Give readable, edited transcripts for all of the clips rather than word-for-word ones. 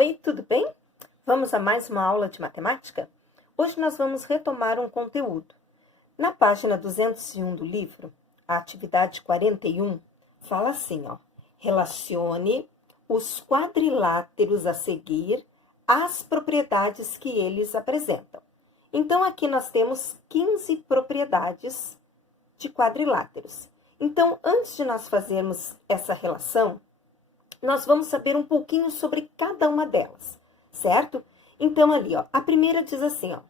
Oi, tudo bem? Vamos a mais uma aula de matemática? Hoje nós vamos retomar um conteúdo. Na página 201 do livro, a atividade 41, fala assim, ó. Relacione os quadriláteros a seguir às propriedades que eles apresentam. Então, aqui nós temos 15 propriedades de quadriláteros. Então, antes de nós fazermos essa relação, nós vamos saber um pouquinho sobre cada uma delas, certo? Então, ali, ó, a primeira diz assim, ó,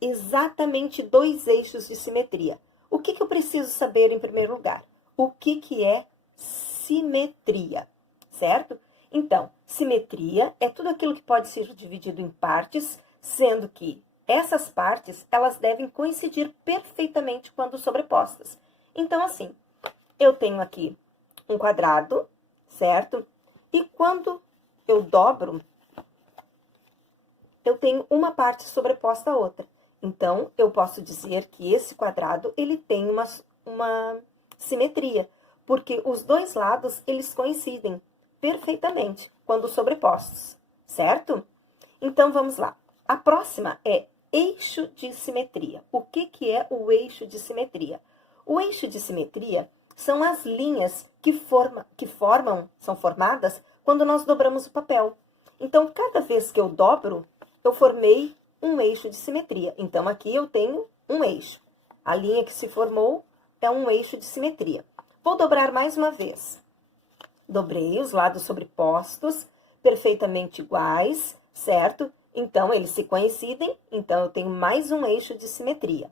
exatamente 2 eixos de simetria. O que eu preciso saber em primeiro lugar? O que é simetria, certo? Então, simetria é tudo aquilo que pode ser dividido em partes, sendo que essas partes, elas devem coincidir perfeitamente quando sobrepostas. Então, assim, eu tenho aqui um quadrado, certo? E quando eu dobro, eu tenho uma parte sobreposta à outra. Então, eu posso dizer que esse quadrado, ele tem uma simetria, porque os dois lados, eles coincidem perfeitamente quando sobrepostos, certo? Então, vamos lá. A próxima é eixo de simetria. O que é o eixo de simetria? O eixo de simetria são as linhas são formadas quando nós dobramos o papel. Então, cada vez que eu dobro, eu formei um eixo de simetria. Então, aqui eu tenho um eixo. A linha que se formou é um eixo de simetria. Vou dobrar mais uma vez. Dobrei os lados sobrepostos, perfeitamente iguais, certo? Então, eles se coincidem, então eu tenho mais um eixo de simetria.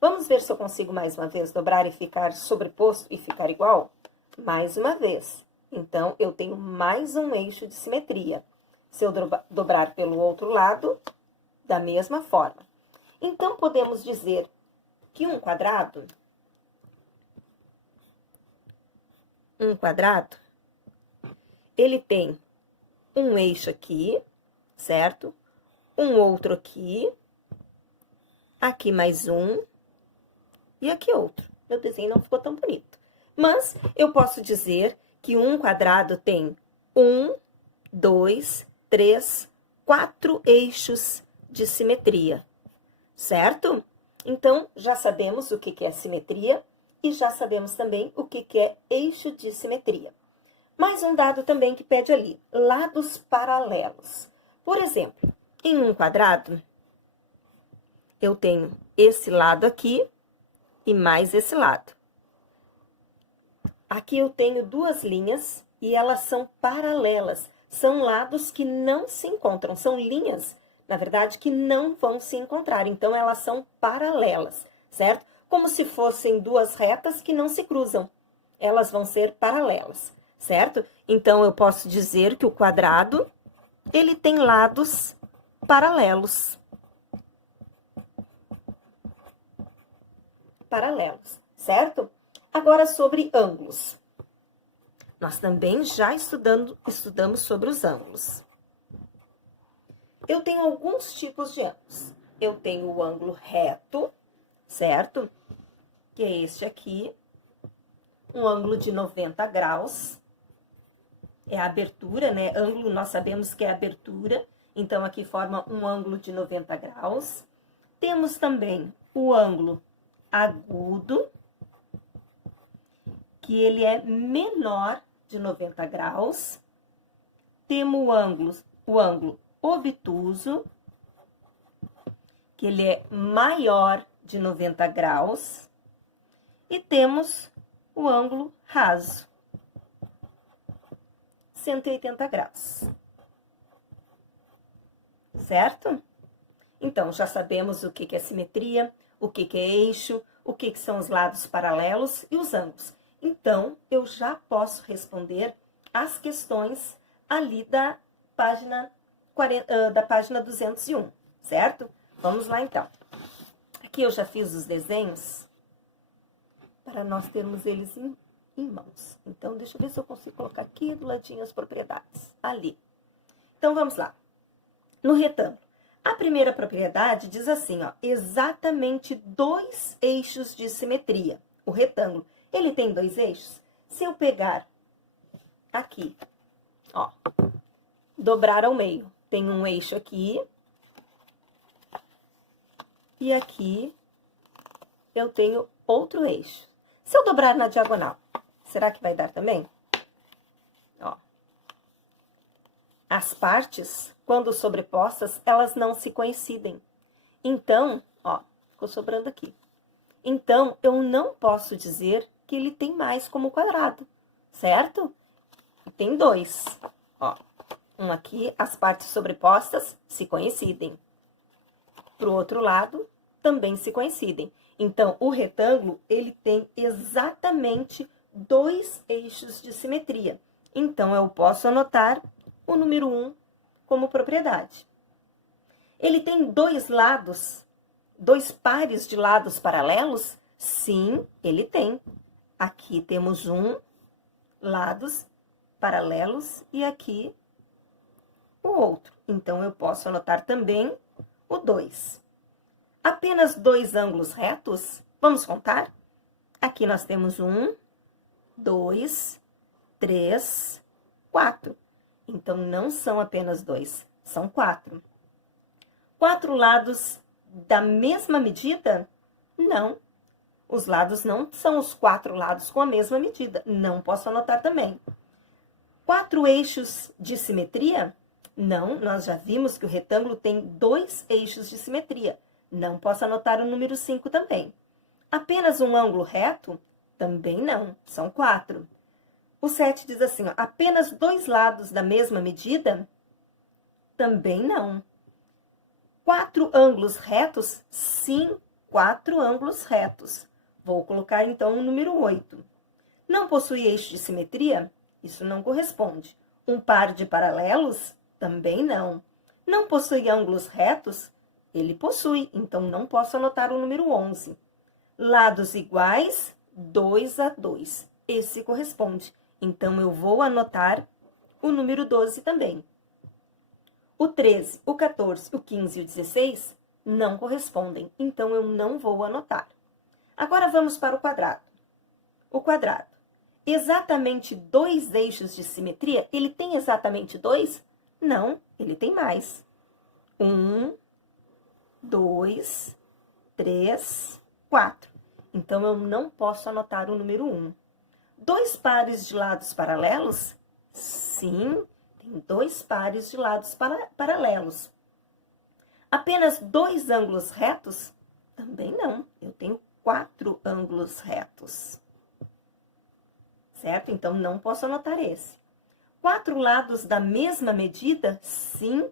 Vamos ver se eu consigo mais uma vez dobrar e ficar sobreposto e ficar igual? Mais uma vez. Então, eu tenho mais um eixo de simetria. Se eu dobrar pelo outro lado, da mesma forma. Então, podemos dizer que um quadrado, ele tem um eixo aqui, certo? Um outro aqui, aqui mais um, e aqui outro. Meu desenho não ficou tão bonito. Mas eu posso dizer que um quadrado tem 1, 2, 3, 4 eixos de simetria, certo? Então, já sabemos o que é simetria e já sabemos também o que é eixo de simetria. Mais um dado também que pede ali, lados paralelos. Por exemplo, em um quadrado, eu tenho esse lado aqui e mais esse lado. Aqui eu tenho duas linhas e elas são paralelas. São lados que não se encontram, são linhas, na verdade, que não vão se encontrar. Então, elas são paralelas, certo? Como se fossem duas retas que não se cruzam. Elas vão ser paralelas, certo? Então, eu posso dizer que o quadrado, ele tem lados paralelos. Certo? Agora, sobre ângulos. Nós também já estudamos sobre os ângulos. Eu tenho alguns tipos de ângulos. Eu tenho o ângulo reto, certo? Que é este aqui. Um ângulo de 90 graus. É a abertura, né? Ângulo, nós sabemos que é abertura. Então, aqui forma um ângulo de 90 graus. Temos também o ângulo agudo, que ele é menor de 90 graus. Temos o ângulo obtuso, que ele é maior de 90 graus. E temos o ângulo raso, 180 graus. Certo? Então, já sabemos o que é simetria, o que é eixo, o que são os lados paralelos e os ângulos. Então, eu já posso responder as questões ali da página 201, certo? Vamos lá, então. Aqui eu já fiz os desenhos para nós termos eles em mãos. Então, deixa eu ver se eu consigo colocar aqui do ladinho as propriedades. Ali. Então, vamos lá. No retângulo. A primeira propriedade diz assim, ó, exatamente 2 eixos de simetria. O retângulo, ele tem 2 eixos? Se eu pegar aqui, ó, dobrar ao meio. Tem um eixo aqui. E aqui eu tenho outro eixo. Se eu dobrar na diagonal, será que vai dar também? Ó. As partes, quando sobrepostas, elas não se coincidem. Então, ó, ficou sobrando aqui. Então, eu não posso dizer que ele tem mais como quadrado, certo? Tem dois, ó. Um aqui, as partes sobrepostas se coincidem. Pro outro lado, também se coincidem. Então, o retângulo, ele tem exatamente dois eixos de simetria. Então, eu posso anotar o número 1 como propriedade. Ele tem dois lados, dois pares de lados paralelos? Sim, ele tem. Aqui temos lados paralelos e aqui o outro. Então, eu posso anotar também o 2. Apenas dois ângulos retos? Vamos contar? Aqui nós temos 1, 2, 3, 4. Então, não são apenas dois, são 4. 4 lados da mesma medida? Não. Os lados não são os 4 lados com a mesma medida. Não posso anotar também. 4 eixos de simetria? Não, nós já vimos que o retângulo tem 2 eixos de simetria. Não posso anotar o número 5 também. Apenas um ângulo reto? Também não, são 4. O 7 diz assim, ó, apenas 2 lados da mesma medida? Também não. 4 ângulos retos? Sim, 4 ângulos retos. Vou colocar, então, o número 8. Não possui eixo de simetria? Isso não corresponde. Um par de paralelos? Também não. Não possui ângulos retos? Ele possui, então não posso anotar o número 11. Lados iguais, 2 a 2. Esse corresponde. Então, eu vou anotar o número 12 também. O 13, o 14, o 15 e o 16 não correspondem, então eu não vou anotar. Agora, vamos para o quadrado. O quadrado. Exatamente 2 eixos de simetria? Ele tem exatamente 2? Não, ele tem mais. 1, 2, 3, 4. Então, eu não posso anotar o número 1. 2 pares de lados paralelos? Sim, tem 2 pares de lados paralelos. Apenas 2 ângulos retos? Também não, eu tenho 4 ângulos retos. Certo? Então, não posso anotar esse. 4 lados da mesma medida? Sim,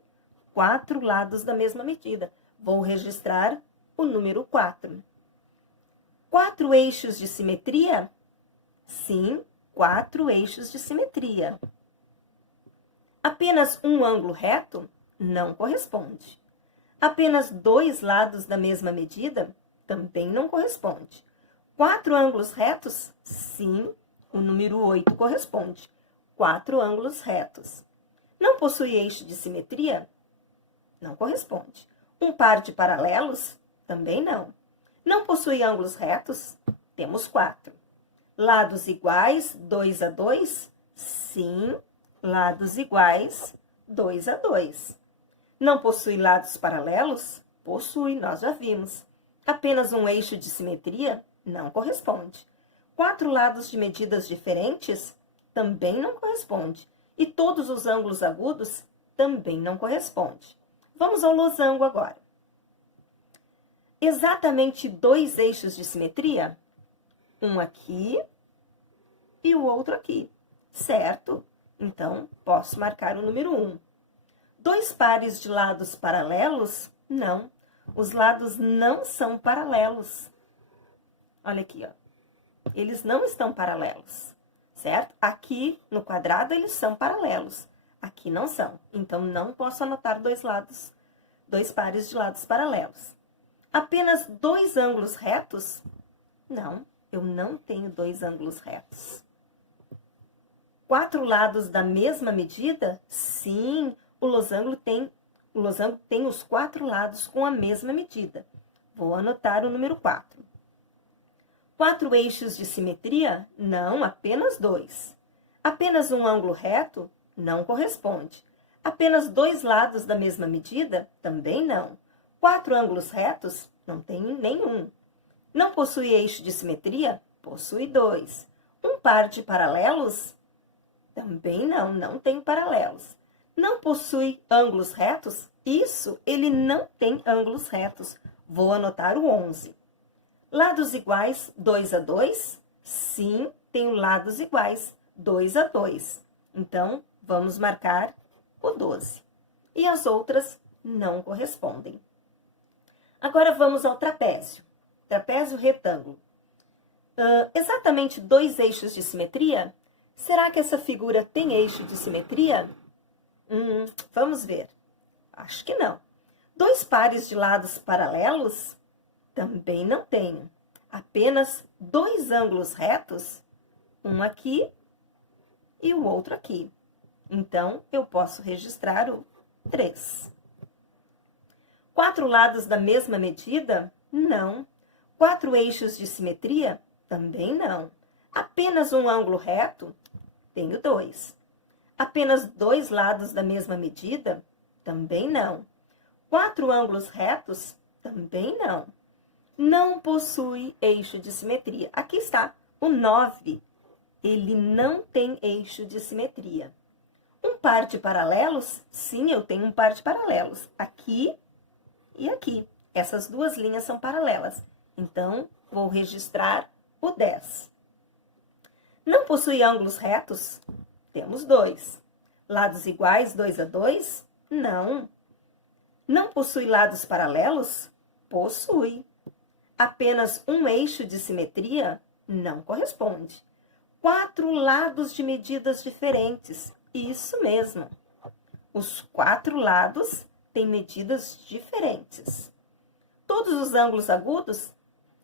4 lados da mesma medida. Vou registrar o número 4. 4 eixos de simetria? Sim, 4 eixos de simetria. Apenas um ângulo reto? Não corresponde. Apenas 2 lados da mesma medida? Também não corresponde. 4 ângulos retos? Sim, o número 8 corresponde. 4 ângulos retos. Não possui eixo de simetria? Não corresponde. Um par de paralelos? Também não. Não possui ângulos retos? Temos 4. Lados iguais, 2 a 2? Sim, lados iguais, 2 a 2. Não possui lados paralelos? Possui, nós já vimos. Apenas um eixo de simetria? Não corresponde. 4 lados de medidas diferentes? Também não corresponde. E todos os ângulos agudos? Também não corresponde. Vamos ao losango agora. Exatamente 2 eixos de simetria? Um aqui e o outro aqui, certo? Então, posso marcar o número 1. 2 pares de lados paralelos? Não. Os lados não são paralelos. Olha aqui, ó. Eles não estão paralelos, certo? Aqui, no quadrado, eles são paralelos. Aqui não são. Então, não posso anotar 2 pares de lados paralelos. Apenas 2 ângulos retos? Não, eu não tenho 2 ângulos retos. 4 lados da mesma medida? Sim, o losango tem os 4 lados com a mesma medida. Vou anotar o número 4. 4 eixos de simetria? Não, apenas 2. Apenas um ângulo reto? Não corresponde. Apenas dois lados da mesma medida? Também não. Quatro ângulos retos? Não tem nenhum. Não possui eixo de simetria? Possui dois. Um par de paralelos? Também não, não tem paralelos. Não possui ângulos retos? Isso, ele não tem ângulos retos. Vou anotar o 11. Lados iguais, 2 a 2? Sim, tenho lados iguais, 2 a 2. Então, vamos marcar o 12. E as outras não correspondem. Agora vamos ao trapézio. Trapézio retângulo. Exatamente dois eixos de simetria? Será que essa figura tem eixo de simetria? Vamos ver. Acho que não. Dois pares de lados paralelos? Também não tenho. Apenas dois ângulos retos? Um aqui e o outro aqui. Então, eu posso registrar o 3. Quatro lados da mesma medida? Não. Quatro eixos de simetria? Também não. Apenas um ângulo reto? Tenho 2. Apenas dois lados da mesma medida? Também não. Quatro ângulos retos? Também não. Não possui eixo de simetria. Aqui está, o 9. Ele não tem eixo de simetria. Um par de paralelos? Sim, eu tenho um par de paralelos. Aqui e aqui. Essas duas linhas são paralelas. Então, vou registrar o 10. Não possui ângulos retos? Temos 2. Lados iguais, 2 a 2? Não. Não possui lados paralelos? Possui. Apenas um eixo de simetria? Não corresponde. Quatro lados de medidas diferentes? Isso mesmo. Os quatro lados têm medidas diferentes. Todos os ângulos agudos?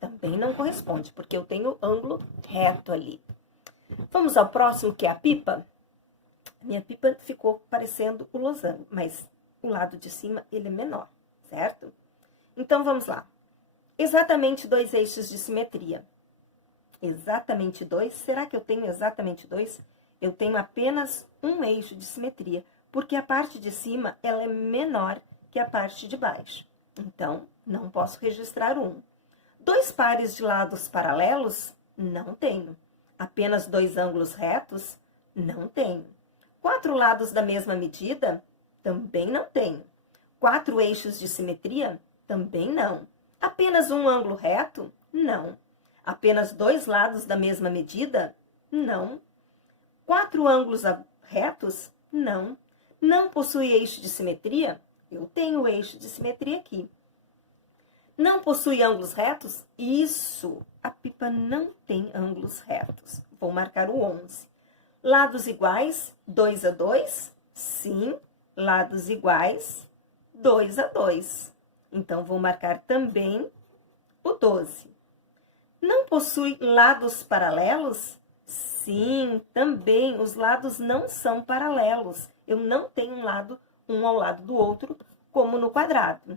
Também não corresponde, porque eu tenho ângulo reto ali. Vamos ao próximo, que é a pipa. Minha pipa ficou parecendo o losango, mas o lado de cima ele é menor, certo? Então, vamos lá. Exatamente dois eixos de simetria. Exatamente dois? Será que eu tenho exatamente dois? Eu tenho apenas um eixo de simetria, porque a parte de cima ela é menor que a parte de baixo. Então, não posso registrar um. Dois pares de lados paralelos? Não tenho. Apenas dois ângulos retos? Não tenho. Quatro lados da mesma medida? Também não tenho. Quatro eixos de simetria? Também não. Apenas um ângulo reto? Não. Apenas dois lados da mesma medida? Não. Quatro ângulos retos? Não. Não possui eixo de simetria? Eu tenho eixo de simetria aqui. Não possui ângulos retos? Isso! A pipa não tem ângulos retos. Vou marcar o 11. Lados iguais, 2 a 2? Sim, lados iguais, 2 a 2. Então, vou marcar também o 12. Não possui lados paralelos? Sim, também. Os lados não são paralelos. Eu não tenho um lado, um ao lado do outro, como no quadrado.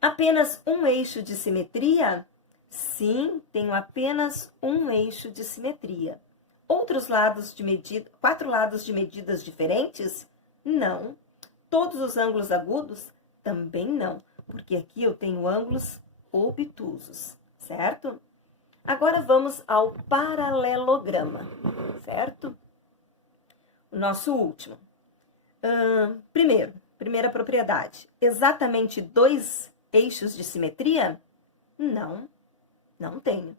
Apenas um eixo de simetria? Sim, tenho apenas um eixo de simetria. Outros lados de medida, quatro lados de medidas diferentes? Não. Todos os ângulos agudos? Também não, porque aqui eu tenho ângulos obtusos, certo? Agora vamos ao paralelograma, certo? O nosso último. Primeira propriedade. Exatamente dois eixos de simetria? Não, não tenho.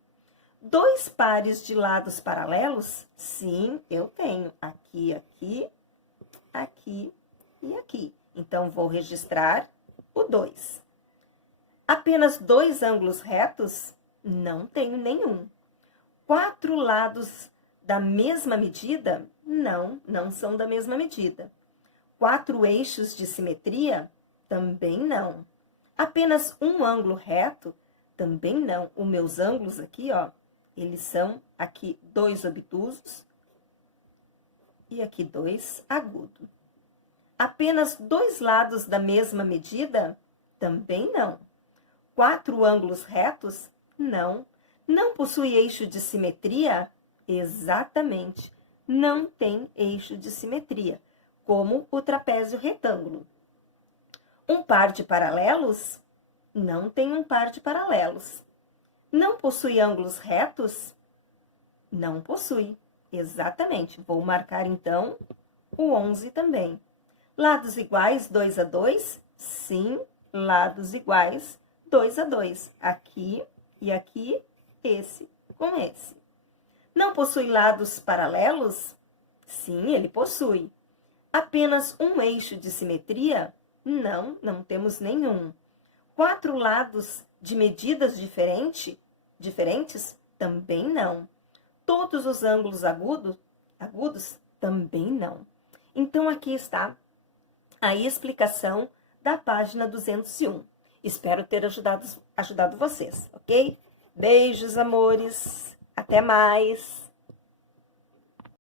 Dois pares de lados paralelos? Sim, eu tenho. Aqui, aqui, aqui e aqui. Então, vou registrar o 2. Apenas dois ângulos retos? Não tenho nenhum. Quatro lados da mesma medida? Não, não são da mesma medida. Quatro eixos de simetria? Também não. Apenas um ângulo reto? Também não. Os meus ângulos aqui, ó, eles são aqui dois obtusos e aqui dois agudos. Apenas dois lados da mesma medida? Também não. Quatro ângulos retos? Não. Não possui eixo de simetria? Exatamente. Não tem eixo de simetria. como o trapézio retângulo. Um par de paralelos? Não tem um par de paralelos. Não possui ângulos retos? Não possui. Exatamente. Vou marcar, então, o 11 também. Lados iguais, 2 a 2? Sim, lados iguais, 2 a 2. Aqui e aqui, esse com esse. Não possui lados paralelos? Sim, ele possui. Apenas um eixo de simetria? Não, não temos nenhum. 4 lados de medidas diferentes? Também não. Todos os ângulos agudos? Também não. Então, aqui está a explicação da página 201. Espero ter ajudado vocês, ok? Beijos, amores. Até mais.